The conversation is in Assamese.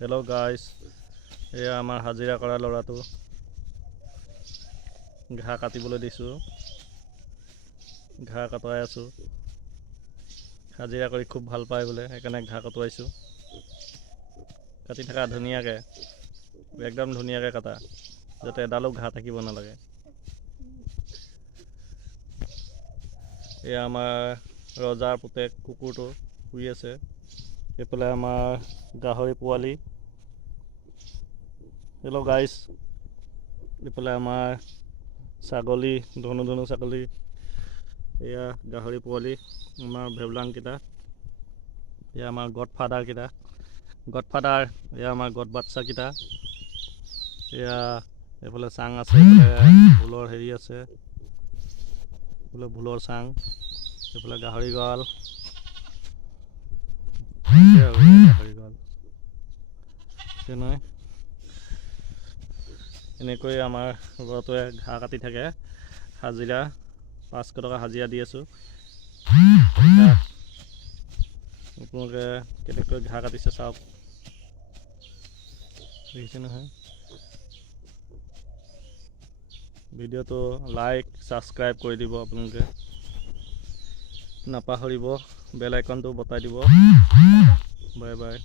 হেল্ল' গাইজ, এয়া আমাৰ হাজিৰা কৰা ল'ৰাটো। ঘাঁহ কাটিবলৈ দিছোঁ, ঘাঁহ কটোৱাই আছোঁ। হাজিৰা কৰি খুব ভাল পায় বোলে, সেইকাৰণে ঘাঁহ কটোৱাইছোঁ। কাটি থাকা ধুনীয়াকৈ, একদম ধুনীয়াকৈ কাটা, যাতে এডালো ঘাঁহ থাকিব নালাগে। এয়া আমাৰ ৰজাৰ পুতেক কুকুৰটো শুই আছে। এইফালে আমাৰ গাহৰি পোৱালি। হেল্ল' গাইজ, এইফালে আমাৰ ছাগলী, ধনু ছাগলী। এয়া গাহৰি পোৱালি, আমাৰ ভেবলাংকেইটা। এয়া আমাৰ গডফাদাৰকেইটা, এয়া আমাৰ গড বাচ্চাকেইটা। এয়া এইফালে চাং আছে, এইফালে ভোলৰ হেৰি আছে, এইফালে ভোলৰ চাং, এইফালে গাহৰি গঁৰাল। নহয়, এনেকৈ আমাৰ ল'ৰাটোৱে ঘাঁহ কাটি থাকে। হাজিৰা 500 টকা হাজিৰা দি আছোঁ। আপোনালোকে কেনেকৈ ঘাঁহ কাটিছে চাওক, দেখিছে নহয়। ভিডিঅ'টো লাইক ছাবস্ক্ৰাইব কৰি দিব আপোনালোকে, নাপাহৰিব। বেল আইকনটো বটাই দিব। Bye bye.